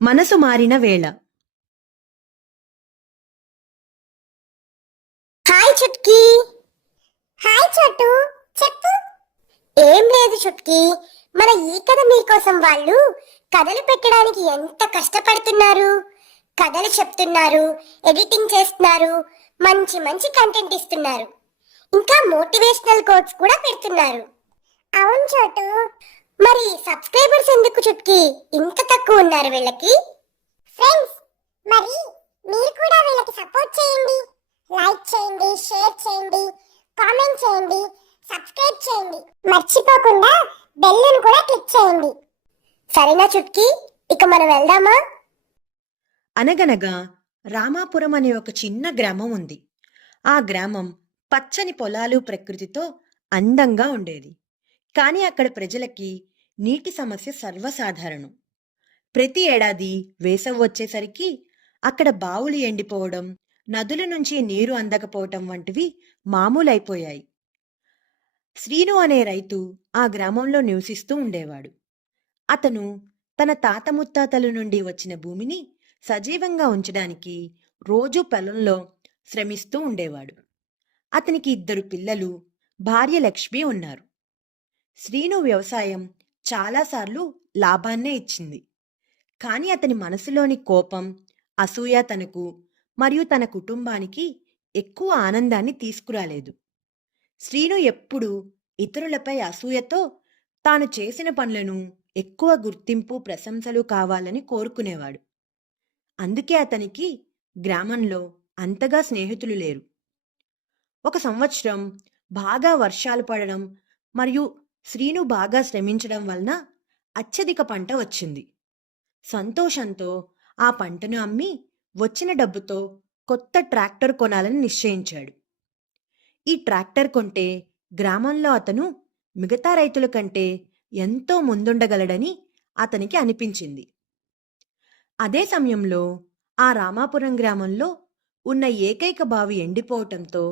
మనసు మారిన వేళ. హాయ్ చుట్కీ. హాయ్ చోటు. చెప్పు. ఏం లేదు చుట్కీ, మన ఈ కథ మీకోసం వాళ్ళు కథలు పెట్టడానికి ఎంత కష్టపడుతున్నారు. కథలు చెప్తున్నారు, ఎడిటింగ్ చేస్తున్నారు, మంచి మంచి కంటెంట్ ఇస్తున్నారు, ఇంకా మోటివేషనల్ కోట్స్ కూడా పెడుతున్నారు. అవును చోటు, మరి సబ్స్క్రైబర్స్ ఎందుకు చుట్కీ ఇంత తక్కువ ఉన్నారు వీళ్ళకి? ఫ్రెండ్స్, మరి మీరు కూడా వీళ్ళకి సపోర్ట్ చేయండి. లైక్ చేయండి, షేర్ చేయండి, కామెంట్ చేయండి, సబ్స్క్రైబ్ చేయండి, మర్చిపోకుండా బెల్లును కూడా క్లిక్ చేయండి. సరేనా చుట్కీ, ఇక మనం వెళ్దామా? అనగనగా రామాపురం అనే ఒక చిన్న గ్రామం ఉంది. ఆ గ్రామం పచ్చని పొలాలు, ప్రకృతితో అందంగా ఉండేది. కానీ అక్కడ ప్రజలకి నీటి సమస్య సర్వసాధారణం. ప్రతి ఏడాది వేసవి వచ్చేసరికి అక్కడ బావులు ఎండిపోవడం, నదుల నుంచి నీరు అందకపోవటం వంటివి మామూలైపోయాయి. శ్రీను అనే రైతు ఆ గ్రామంలో నివసిస్తూ ఉండేవాడు. అతను తన తాత ముత్తాతల నుండి వచ్చిన భూమిని సజీవంగా ఉంచడానికి రోజూ పొలంలో శ్రమిస్తూ ఉండేవాడు. అతనికి 2 పిల్లలు, భార్య లక్ష్మి ఉన్నారు. శ్రీను వ్యవసాయం చాలాసార్లు లాభాన్నే ఇచ్చింది. కానీ అతని మనసులోని కోపం, అసూయ తనకు మరియు తన కుటుంబానికి ఎక్కువ ఆనందాన్ని తీసుకురాలేదు. శ్రీను ఎప్పుడూ ఇతరులపై అసూయతో తాను చేసిన పనులను ఎక్కువ గుర్తింపు, ప్రశంసలు కావాలని కోరుకునేవాడు. అందుకే అతనికి గ్రామంలో అంతగా స్నేహితులు లేరు. ఒక సంవత్సరం బాగా వర్షాలు పడడం మరియు శ్రీను బాగా శ్రమించడం వలన అత్యధిక పంట వచ్చింది. సంతోషంతో ఆ పంటను అమ్మి వచ్చిన డబ్బుతో కొత్త ట్రాక్టర్ కొనాలని నిశ్చయించాడు. ఈ ట్రాక్టర్ కొంటే గ్రామంలో అతను మిగతా రైతుల కంటే ఎంతో ముందుండగలడని అతనికి అనిపించింది. అదే సమయంలో ఆ రామాపురం గ్రామంలో ఉన్న ఏకైక బావి ఎండిపోవటంతో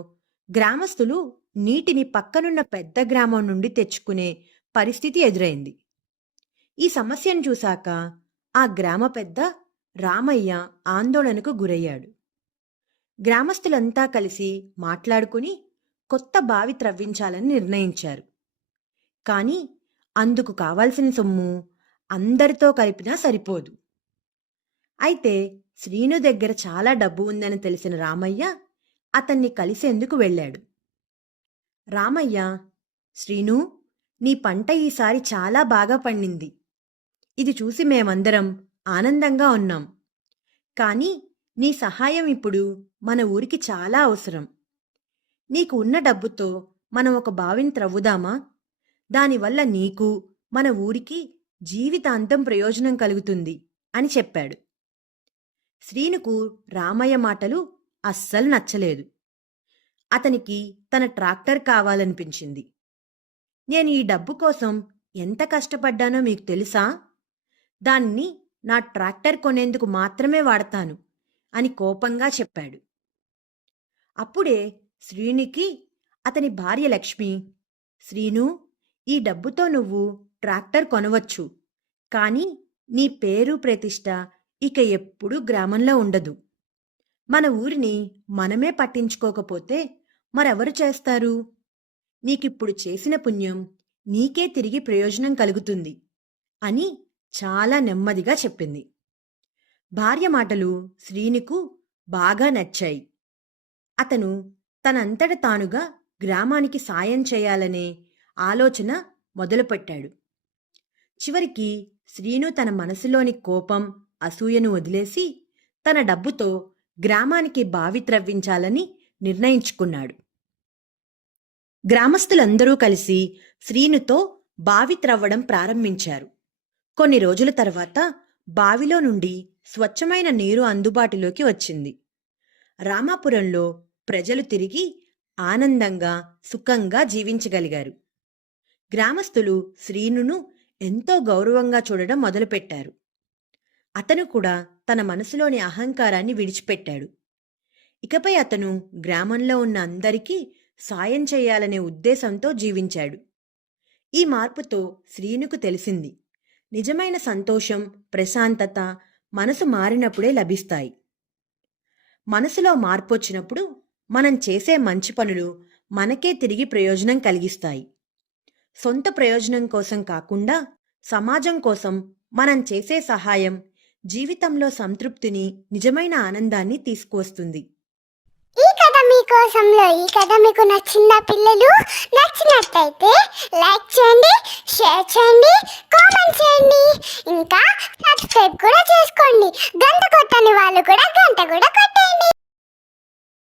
గ్రామస్తులు నీటిని పక్కనున్న పెద్ద గ్రామం నుండి తెచ్చుకునే పరిస్థితి ఎదురైంది. ఈ సమస్యను చూశాక ఆ గ్రామ పెద్ద రామయ్య ఆందోళనకు గురయ్యాడు. గ్రామస్తులంతా కలిసి మాట్లాడుకుని కొత్త బావి త్రవ్వించాలని నిర్ణయించారు. కానీ అందుకు కావాల్సిన సొమ్ము అందరితో కలిపినా సరిపోదు. అయితే శ్రీను దగ్గర చాలా డబ్బు ఉందని తెలిసిన రామయ్య అతన్ని కలిసేందుకు వెళ్ళాడు. రామయ్య, శ్రీను, నీ పంట ఈసారి చాలా బాగా పండింది. ఇది చూసి మేమందరం ఆనందంగా ఉన్నాం. కానీ నీ సహాయం ఇప్పుడు మన ఊరికి చాలా అవసరం. నీకు ఉన్న డబ్బుతో మనం ఒక బావిని త్రవ్వుదామా? దానివల్ల నీకు, మన ఊరికి జీవితాంతం ప్రయోజనం కలుగుతుంది అని చెప్పాడు. శ్రీనుకు రామయ్య మాటలు అస్సలు నచ్చలేదు. అతనికి తన ట్రాక్టర్ కావాలనిపించింది. నేను ఈ డబ్బు కోసం ఎంత కష్టపడ్డానో మీకు తెలుసా? దాన్ని నా ట్రాక్టర్ కొనేందుకు మాత్రమే వాడతాను అని కోపంగా చెప్పాడు. అప్పుడే శ్రీనికి అతని భార్య లక్ష్మి, శ్రీను, ఈ డబ్బుతో నువ్వు ట్రాక్టర్ కొనవచ్చు, కానీ నీ పేరు ప్రతిష్ట ఇక ఎప్పుడూ గ్రామంలో ఉండదు. మన ఊరిని మనమే పట్టించుకోకపోతే మరెవరు చేస్తారు? నీకిప్పుడు చేసిన పుణ్యం నీకే తిరిగి ప్రయోజనం కలుగుతుంది అని చాలా నెమ్మదిగా చెప్పింది. భార్య మాటలు శ్రీనికు బాగా నచ్చాయి. అతను తనంతట తానుగా గ్రామానికి సాయం చేయాలనే ఆలోచన మొదలుపెట్టాడు. చివరికి శ్రీను తన మనసులోని కోపం, అసూయను వదిలేసి తన డబ్బుతో గ్రామానికి బావి త్రవ్వించాలని నిర్ణయించుకున్నాడు. గ్రామస్తులందరూ కలిసి శ్రీనుతో బావి త్రవ్వడం ప్రారంభించారు. కొన్ని రోజుల తర్వాత బావిలో నుండి స్వచ్ఛమైన నీరు అందుబాటులోకి వచ్చింది. రామాపురంలో ప్రజలు తిరిగి ఆనందంగా, సుఖంగా జీవించగలిగారు. గ్రామస్తులు శ్రీనును ఎంతో గౌరవంగా చూడడం మొదలుపెట్టారు. అతను కూడా తన మనసులోని అహంకారాన్ని విడిచిపెట్టాడు. ఇకపై అతను గ్రామంలో ఉన్న అందరికీ సాయం చేయాలనే ఉద్దేశంతో జీవించాడు. ఈ మార్పుతో శ్రీనుకు తెలిసింది, నిజమైన సంతోషం, ప్రశాంతత మనసు మారినప్పుడే లభిస్తాయి. మనసులో మార్పు వచ్చినప్పుడు మనం చేసే మంచి పనులు మనకే తిరిగి ప్రయోజనం కలిగిస్తాయి. సొంత ప్రయోజనం కోసం కాకుండా సమాజం కోసం మనం చేసే సహాయం జీవితంలో సంతృప్తిని, నిజమైన ఆనందాన్ని తీసుకువస్తుంది. ఈ కథ మీకోసంలో ఈ కథ మీకు నచ్చిందా పిల్లలు? నచ్చినట్లయితే లైక్ చేయండి, షేర్ చేయండి, కామెంట్ చేయండి, ఇంకా సబ్స్క్రైబ్ కూడా చేసుకోండి. గంట కొట్టని వాళ్ళు కూడా గంట కూడా కొట్టండి.